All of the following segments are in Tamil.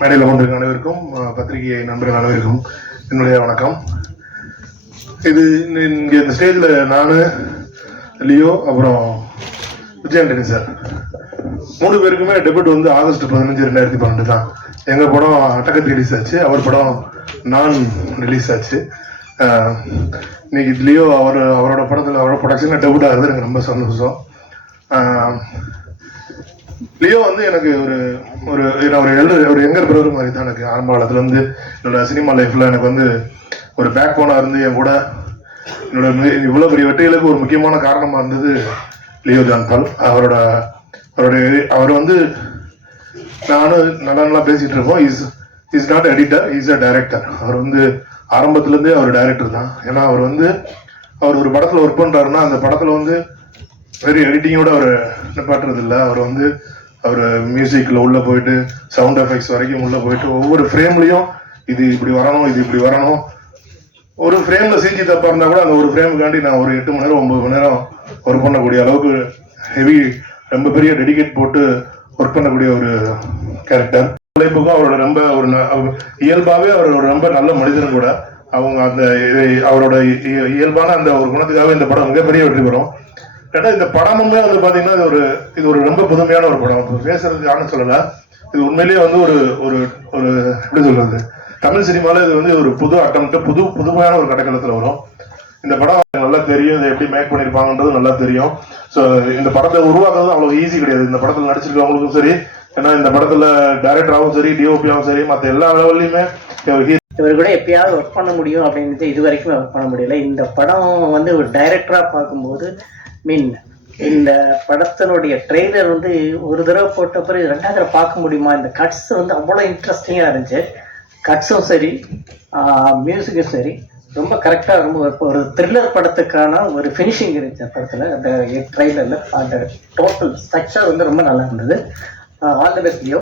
மேடையில் கொண்டிருக்க அனைவருக்கும், பத்திரிகை நண்பர்கள் அனைவருக்கும் என்னுடைய வணக்கம். இது இங்கே இந்த ஸ்டேஜில் நான், லியோ, அப்புறம் விஜய் ஆண்டனி சார் 3 பேருக்குமே டெபியூட் வந்து ஆகஸ்ட் 15, 2012 தான். எங்கள் படம் அட்டகத்தி ரிலீஸ் ஆச்சு, அவர் படம் நான் ரிலீஸ் ஆச்சு. இன்னைக்கு லியோ அவரோட படத்தில் அவரோட ப்ரொடக்ஷனில் டெபியூட் ஆகுது, எனக்கு ரொம்ப சந்தோஷம். லியோ வந்து எனக்கு ஒரு யங்கர் பிரதர் மாதிரி தான். எனக்கு ஆரம்ப காலத்துலேருந்து என்னோட சினிமா லைஃப்பில் எனக்கு வந்து ஒரு பேக் போனாக இருந்து என் கூட என்னோட இவ்வளோ பெரிய வெற்றிகளுக்கு ஒரு முக்கியமான காரணமாக இருந்தது லியோ ஜான் பால். அவர் வந்து நானும் நல்லா பேசிகிட்டு இருக்கோம். Is not editor, is a director. அவர் வந்து ஆரம்பத்துலேருந்தே அவர் டைரக்டர் தான். ஏன்னா அவர் ஒரு படத்தில் ஒர்க் பண்ணுறாருன்னா அந்த படத்தில் வந்து வெறும் எடிட்டிங்கோட அவர் நிப்பாட்டுறது இல்லை. அவர் மியூசிக்கில் உள்ளே போயிட்டு சவுண்ட் எஃபெக்ட்ஸ் வரைக்கும் உள்ளே போயிட்டு ஒவ்வொரு ஃப்ரேம்லையும் இது இப்படி வரணும். ஒரு ஃப்ரேமில் சிஜி தப்பாக இருந்தால் கூட அந்த ஒரு ஃப்ரேமுக்காண்டி நான் ஒரு 8 மணி நேரம் 9 மணி நேரம் ஒர்க் பண்ணக்கூடிய அளவுக்கு ஹெவி, ரொம்ப பெரிய டெடிகேட் போட்டு ஒர்க் பண்ணக்கூடிய ஒரு கேரக்டர். உழைப்புக்கும் இயல்பாகவே அவர் ரொம்ப நல்ல மனிதன் கூட. அவரோட இயல்பான அந்த ஒரு குணத்துக்காக இந்த படம் மிகப்பெரிய வெற்றி பெறும். ஏன்னா இந்த படமுமே வந்து பாத்தீங்கன்னா இது ஒரு ரொம்ப புதுமையான ஒரு படம். பேசுறதுக்கு யாரும் சொல்லல, இது உண்மையிலேயே வந்து ஒரு எப்படி சொல்றது, தமிழ் சினிமால இது வந்து ஒரு புது அட்டம், புதுமையான ஒரு கட்டக்காலத்துல வரும். இந்த படம் நல்லா தெரியும், இதை எப்படி மேக் பண்ணிருப்பாங்கன்றது நல்லா தெரியும். ஸோ இந்த படத்தை உருவாக்குறது அவ்வளவு ஈஸி கிடையாது. இந்த படத்தில் நடிச்சிருக்கவங்களுக்கும் சரி, ஏன்னா இந்த படத்துல டைரக்டராகவும் சரி, டிஓபியாவும் சரி, மற்ற எல்லா லெவல்லையுமே இவர் கூட எப்பயாவது ஒர்க் பண்ண முடியும் அப்படின்ட்டு இது வரைக்கும் ஒர்க் பண்ண முடியல. இந்த படம் வந்து ஒரு டைரக்டரா பார்க்கும்போது இந்த படத்தினுடைய ட்ரெய்லர் வந்து ஒரு தடவை போட்ட பிறகு 2வது தடவை பார்க்க முடியுமா? இந்த கட்ஸ் வந்து அவ்வளோ இன்ட்ரெஸ்டிங்காக இருந்துச்சு. கட்ஸும் சரி, மியூசிக்கும் சரி, ரொம்ப கரெக்டாக, ரொம்ப ஒரு த்ரில்லர் படத்துக்கான ஒரு ஃபினிஷிங் இருந்துச்சு அந்த படத்தில். அந்த ட்ரெய்லரில் அந்த டோட்டல் ஸ்ட்ரக்சர் வந்து ரொம்ப நல்லா இருந்தது. All the best Leo.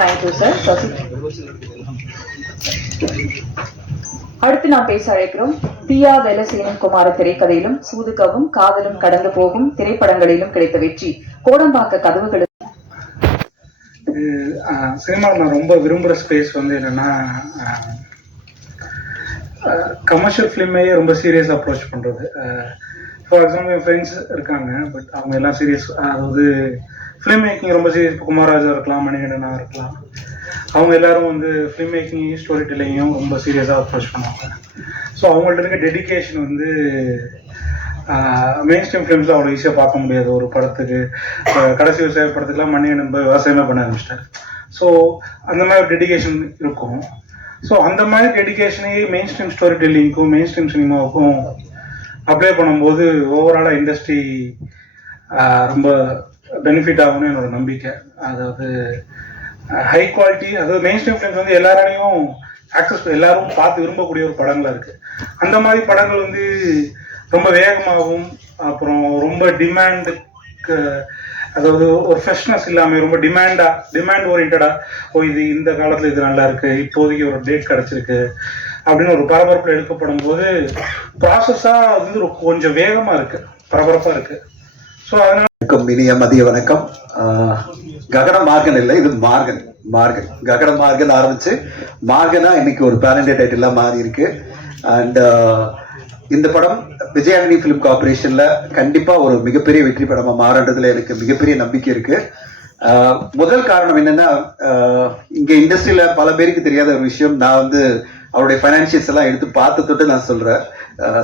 Thank you sir. அடுத்து நாம் பேச அழைக்கிறோம். பியா வேலசேனன் குமார திரைக்கதையிலும் சூதுகவும் காதலும் கடந்து போகும் திரைப்படங்களிலும் கிடைத்த வெற்றி கோடம்பாக்க கதவுகளுக்கு. சினிமாவில் நான் ரொம்ப விரும்புகிற ஸ்பேஸ் வந்து என்னென்னா, கமர்ஷியல் ஃபிலிமையே ரொம்ப சீரியஸாக அப்ரோச் பண்ணுறது. ஃபார் எக்ஸாம்பிள் என் ஃப்ரெண்ட்ஸ் இருக்காங்க, பட் அவங்க எல்லாம் சீரியஸ், அதாவது ஃபிலிம் மேக்கிங் ரொம்ப சீரியஸ். குமாராஜா இருக்கலாம், மணிகண்டனா இருக்கலாம், அவங்க எல்லாரும் வந்து ஃபிலிம் மேக்கிங்கையும் ஸ்டோரி டெல்லிங்கையும் ரொம்ப சீரியஸாக அப்ரோச் பண்ணுவாங்க. ஸோ அவங்கள்ட்ட இருக்க டெடிக்கேஷன் வந்து மெயின் ஸ்ட்ரீம் ஃபிலிம்ஸில் அவ்வளோ ஈஸியாக பார்க்க முடியாது. ஒரு படத்துக்கு கடைசி விவசாய படத்துக்குலாம் மணிகண்டன் விவசாயமே பண்ண ஆரம்பிச்சிட்டார். ஸோ அந்த மாதிரி டெடிக்கேஷன் இருக்கும். ஸோ அந்த மாதிரி டெடிக்கேஷனையே மெயின் ஸ்ட்ரீம் ஸ்டோரி டெல்லிங்க்கும் மெயின் ஸ்ட்ரீம் சினிமாவுக்கும் அப்ளை பண்ணும்போது ஓவராலாக இண்டஸ்ட்ரி ரொம்ப பெனிஃபிட் ஆகும்னு என்னோட நம்பிக்கை. அதாவது ஹை குவாலிட்டி, அதாவது மெயின் ஸ்ட்ரீம் ஃபிலிம்ஸ் வந்து எல்லாராலையும் எல்லாரும் பார்த்து விரும்பக்கூடிய ஒரு படங்களாக இருக்குது. அந்த மாதிரி படங்கள் வந்து ரொம்ப வேகமாகவும், அப்புறம் ரொம்ப டிமாண்டுக்கு, அதாவது ஒரு ஃப்ரெஷ்னஸ் இல்லாமல் ரொம்ப டிமாண்ட் ஓரியன்டாக, இது இந்த காலத்தில் இது நல்லா இருக்குது, இப்போதைக்கு ஒரு டேட் கிடச்சிருக்கு அப்படின்னு ஒரு பரபரப்பில் எடுக்கப்படும் போது ப்ராசஸாக வந்து கொஞ்சம் வேகமாக இருக்குது, பரபரப்பாக இருக்குது. ஸோ அதனால இனிய மதிய வணக்கம். ககன மார்கன் இல்லை, இது மார்கன் ககன மார்கன் ஆரம்பிச்சு மார்கனா இன்னைக்கு ஒரு பேரண்ட் டைட்டிலா மாறி இருக்கு. அண்ட் இந்த படம் விஜய் ஆண்டனி ஃபிலிம் கார்பரேஷன்ல கண்டிப்பா ஒரு மிகப்பெரிய வெற்றி படமா மாறன்றதுல எனக்கு மிகப்பெரிய நம்பிக்கை இருக்கு. முதல் காரணம் என்னன்னா, இங்க இண்டஸ்ட்ரியில பல பேருக்கு தெரியாத ஒரு விஷயம், நான் வந்து அவருடைய ஃபைனான்சியல்ஸ் எல்லாம் எடுத்து பார்த்து தொட்டு நான் சொல்றேன்.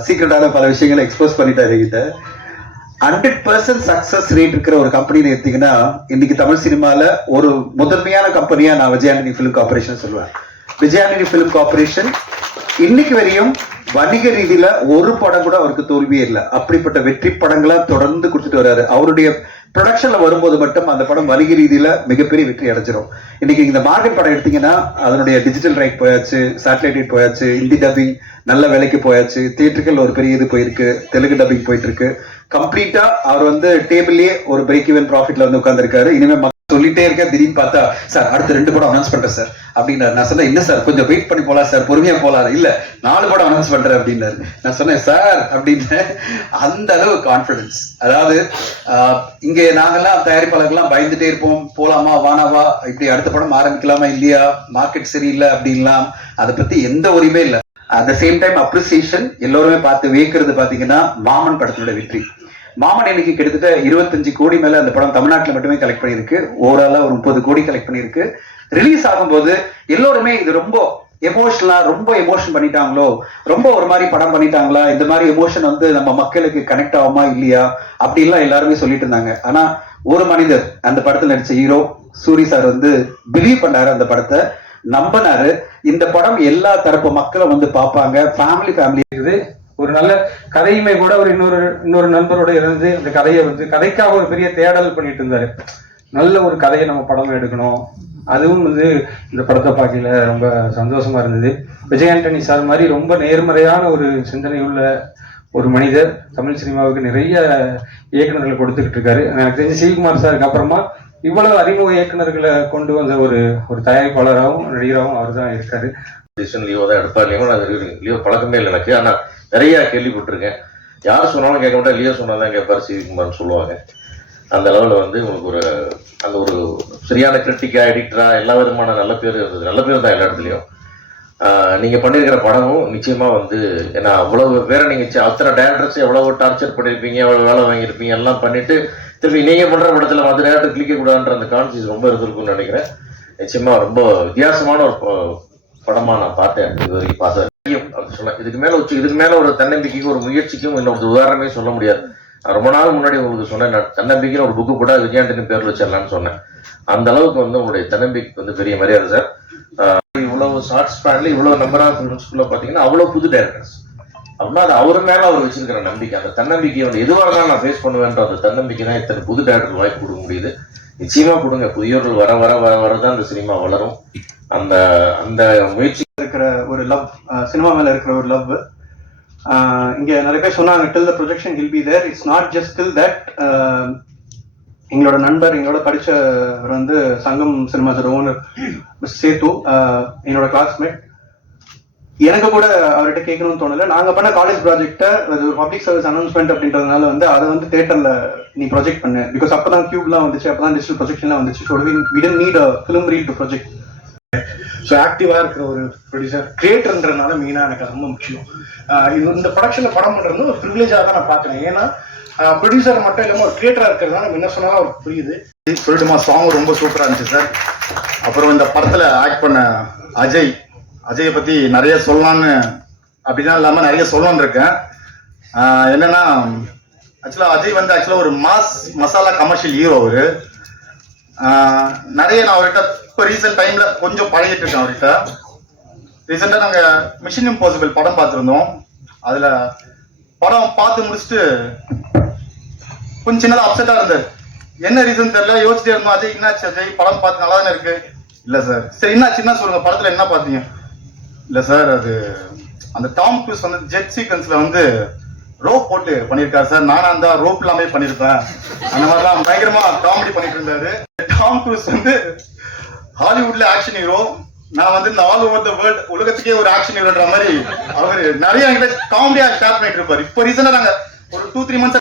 சீக்கிரட்டான பல விஷயங்களை எக்ஸ்போஸ் பண்ணிட்டாரு என்கிட்ட. 100% சக்சஸ் ரேட் இருக்கிற ஒரு கம்பெனி எடுத்தீங்கன்னா இன்னைக்கு தமிழ் சினிமால ஒரு முதன்மையான கம்பெனியா நான் விஜய் ஆண்டனி ஃபிலிம் கார்பரேஷன் சொல்லுவேன். விஜய் ஆண்டனி ஃபிலிம் கார்பரேஷன் இன்னைக்கு வரையும் வணிக ரீதியில ஒரு படம் கூட அவருக்கு தோல்வியே இல்லை. அப்படிப்பட்ட வெற்றி படங்களா தொடர்ந்து கொடுத்துட்டு வர்றாரு. அவருடைய ப்ரொடக்ஷன்ல வரும்போது மட்டும் அந்த படம் வணிக ரீதியில மிகப்பெரிய வெற்றி அடைஞ்சிடும். இன்னைக்கு இந்த மார்கன் படம் எடுத்தீங்கன்னா அதனுடைய டிஜிட்டல் ரைட் போயாச்சு, சேட்டலைட் ரைட் போயாச்சு, ஹிந்தி டப்பிங் நல்ல வேலைக்கு போயாச்சு, தியேட்டர்கள் ஒரு பெரிய இது போயிருக்கு, தெலுங்கு டப்பிங் போயிட்டு இருக்கு. கம்ப்ளீட்டா அவர் வந்து டேபிள்லயே ஒரு பிரேக் ஈவன் ப்ராஃபிட்ல வந்து உட்கார்ந்துருக்காரு. இனிமே சொல்லிட்டே இருக்கேன், திடீர்னு பார்த்தா சார் அடுத்த 2 படம் அனௌன்ஸ் பண்றேன் சார் அப்படின்னாரு. நான் சொன்னேன், என்ன சார் கொஞ்சம் வெயிட் பண்ணி போலாம் சார், பொறுமையா போலாம். இல்ல 4 படம் அனௌன்ஸ் பண்றேன் அப்படின்னாரு. நான் சொன்னேன் சார் அப்படின்னு. அந்த அளவு கான்பிடன்ஸ். அதாவது இங்க நாங்கெல்லாம் தயாரிப்பாளர்கள்லாம் பயந்துட்டே இருப்போம், போலாமா வானாவா, இப்படி அடுத்த படம் ஆரம்பிக்கலாமா இல்லையா, மார்க்கெட் சரியில்லை அப்படின்லாம். அதை பத்தி எந்த உரிமையும் இல்லை. At the same time appreciation. எல்லோருமே பார்த்து வியக்கிறது பாத்தீங்கன்னா மாமன் படத்தோட வெற்றி. மாமன் இன்னைக்கு கிட்டத்தட்ட 25 கோடி மேல அந்த படம் தமிழ்நாட்டுல மட்டுமே கலெக்ட் பண்ணிருக்கு. ஓவராலா ஒரு 30 கோடி கலெக்ட் பண்ணிருக்கு. ரிலீஸ் ஆகும்போது எல்லோருமே இது ரொம்ப எமோஷனலா, ரொம்ப எமோஷன் பண்ணிட்டாங்களோ, ரொம்ப ஒரு மாதிரி படம் பண்ணிட்டாங்களா, இந்த மாதிரி எமோஷன் வந்து நம்ம மக்களுக்கு கனெக்ட் ஆகுமா இல்லையா அப்படின்லாம் எல்லாருமே சொல்லிட்டு இருந்தாங்க. ஆனா ஒரு மனிதர் அந்த படத்துல நடிச்ச ஹீரோ சூரி சார் வந்து பிலீவ் பண்ணாரு, அந்த படத்தை நம்பினாரு. இந்த படம் எல்லா தரப்பு மக்களும் வந்து பார்ப்பாங்க. ஃபேமிலி இருக்குது. ஒரு நல்ல கதையுமே கூட ஒரு இன்னொரு நண்பரோட இருந்து அந்த கதையை வந்து கதைக்காக ஒரு பெரிய தேடல் பண்ணிட்டு இருந்தாரு. நல்ல ஒரு கதையை நம்ம படம் எடுக்கணும். அதுவும் வந்து இந்த படத்தை பார்க்கல ரொம்ப சந்தோஷமா இருந்தது. விஜய் ஆண்டனி சார் மாதிரி ரொம்ப நேர்மறையான ஒரு சிந்தனை உள்ள ஒரு மனிதர் தமிழ் சினிமாவுக்கு நிறைய இயக்குநர்களை கொடுத்துக்கிட்டு இருக்காரு. எனக்கு தெரிஞ்சு சிவகுமார் சாருக்கு அப்புறமா இவ்வளவு அறிமுக இயக்குநர்களை கொண்டு வந்த ஒரு தயாரிப்பாளராகவும் நடிகராகவும் அவர் தான் இருக்காரு. லீவோ தான் எடுப்பார். லீவோ பழக்கமே இல்லை எனக்கு. ஆனால் நிறைய கேள்விப்பட்டிருக்கேன். யார் சொன்னாலும் கேட்க மாட்டேன், லியோ சொன்னாதான் கேட்பார், சிவகுமார்னு சொல்லுவாங்க. அந்த லெவலில் வந்து உங்களுக்கு அந்த ஒரு சரியான கிரிட்டிக்கா, எடிட்டரா எல்லா விதமான நல்ல பேர் இருந்தது. நல்ல பேர் தான் எல்லா இடத்துலையும். நீங்கள் பண்ணியிருக்கிற படமும் நிச்சயமாக வந்து ஏன்னா அவ்வளவு பேரை நீங்கள் அத்தனை டேரக்டர்ஸ் எவ்வளவு டார்ச்சர் பண்ணியிருப்பீங்க, எவ்வளோ வேலை வாங்கியிருப்பீங்க, எல்லாம் பண்ணிட்டு திருப்பி நீங்கள் பண்ணுற படத்தில் மற்ற டேரக்டர் கிளிக்கக்கூடாதுன்ற அந்த கான்சியஸ் ரொம்ப இருந்திருக்குன்னு நினைக்கிறேன். நிச்சயமாக ரொம்ப வித்தியாசமான ஒரு படமாக நான் பார்த்தேன். இது வரைக்கும் பார்த்தேன். சொல்ல இதுக்கு மேலே ஒரு தன்னம்பிக்கைக்கும் ஒரு முயற்சிக்கும் இன்னொரு உதாரணமே சொல்ல முடியாது. நான் ரொம்ப நாள் முன்னாடி உங்களுக்கு சொன்னேன், நான் தன்னம்பிக்கைன்னு ஒரு புக்கு கூட விஜய் ஆண்டனி பேரில் வச்சிடலான்னு சொன்னேன். அந்த அளவுக்கு வந்து உங்களுடைய தன்னம்பிக்கை வந்து பெரிய மரியாதை சார். இவ்வளவு ஷார்ட் ஸ்பேன்ல இவ்வளவு நம்பர் ஆஃப் ஃபிலிம்ஸ்குள்ள பார்த்தீங்கன்னா அவ்வளோ புது டைரக்டர்ஸ் அப்படின்னா அது அவர் மேலே அவர் வச்சிருக்கிற நம்பிக்கை, அந்த தன்னம்பிக்கையை வந்து எதுவாக இருந்தாலும் நான் ஃபேஸ் பண்ணுவேன்ற அந்த தன்னம்பிக்கை தான் இத்தனை புது டைரக்டர் வாய்ப்பு கொடுக்க முடியுது. நிச்சயமா கொடுங்க. புதியவர்கள் வர வர வர வரதான் இந்த சினிமா வளரும். அந்த அந்த முயற்சி இருக்கிற ஒரு லவ், சினிமா மேல இருக்கிற ஒரு லவ். இங்க நிறைய பேர் சொன்னாங்க till the projection will be there. It's not just till that. எங்களோட நண்பர், எங்களோட படிச்சவர் வந்து சங்கம் சினிமாஸோட ஓனர் மிஸ் சேத்து, என்னோட கிளாஸ்மேட். எனக்கு கூட அவர்கிட்ட கேட்கணும்னு தோணல. நாங்க பண்ண காலேஜ் ப்ராஜெக்டை அது பப்ளிக் சர்வீஸ் அனௌன்ஸ்மெண்ட் அப்படின்றதுனால வந்து அதை வந்து தியேட்டர்ல நீ ப்ரொஜெக்ட் பண்ணு. பிகாஸ் அப்பதான் கியூப்லாம் வந்துச்சு, அப்பதான் டிஜிட்டல் ப்ரொஜெக்ஷன்லாம் வந்துச்சு. So we didn't need a film reel to project. So ஆக்டிவாக இருக்கிற ஒரு ப்ரொடியூசர், கிரியேட்டர்ன்றதுனால மெயினாக எனக்கு ரொம்ப முக்கியம். இந்த ப்ரொடக்ஷனில் படம் பண்ணுறது ஒரு ப்ரிவிலேஜாக தான் நான் பார்க்குறேன். ஏன்னா ப்ரொடியூசர் மட்டும் இல்லாமல் ஒரு கிரியேட்டராக இருக்கிறதுனால நம்ம என்ன சொன்னாலும் அவருக்கு புரியுது. சொல்லிட்டுமா சாங் ரொம்ப சூப்பராக இருந்துச்சு சார். அப்புறம் இந்த படத்தில் ஆக்ட் பண்ண அஜயை பற்றி நிறைய சொல்லலான்னு அப்படிலாம் இல்லாமல் நிறைய சொல்லணும்னு இருக்கேன். என்னன்னா ஆக்சுவலாக அஜய் வந்து ஆக்சுவலாக ஒரு மசாலா கமர்ஷியல் ஹீரோ. அவரு நிறைய நான் அவர்கிட்ட இப்போ ரீசெண்ட் டைம்ல கொஞ்சம் பழகிட்டு இருக்கேன் அவர்கிட்ட. ரீசெண்டா நாங்க மிஷன் இம்பாசிபிள் படம் பார்த்துருந்தோம். அதுல படம் பார்த்து முடிச்சுட்டு கொஞ்சம் சின்னதா அப்செட்டா இருந்தது. என்ன ரீசன் தெரியல, யோசிச்சுட்டே இருந்தோம். அஜய் என்னாச்சு அஜய், படம் பார்த்து நல்லா தானே இருக்கு. இல்ல சார். சரி என்னாச்சு, என்ன சொல்லுங்க, படத்துல என்ன பார்த்தீங்க? இல்ல சார், அது அந்த டாம் க்ரூஸ் வந்து ஜெட் சீக்வன்ஸ்ல வந்து ரோப் போட்டு பண்ணியிருக்காரு சார். நானா இருந்தா ரோப் இல்லாமே பண்ணிருப்பேன். அந்த மாதிரிலாம் பயங்கரமா காமெடி பண்ணிட்டு இருந்தாரு. டாம் க்ரூஸ் வந்து ஹாலிவுட்ல ஆக்ஷன் ஹீரோ, நான் வந்து இந்த ஆல் ஓவர் த வேர்ல்ட் உலகத்துக்கே ஒரு ஆக்ஷன் ஹீரோன்ற மாதிரி அவர் நிறைய காமெடியா ஷேர் பண்ணிட்டு இருப்பாரு. இப்போ ரீசெண்டா நாங்க ஒரு 2-3 மந்த்ஸ்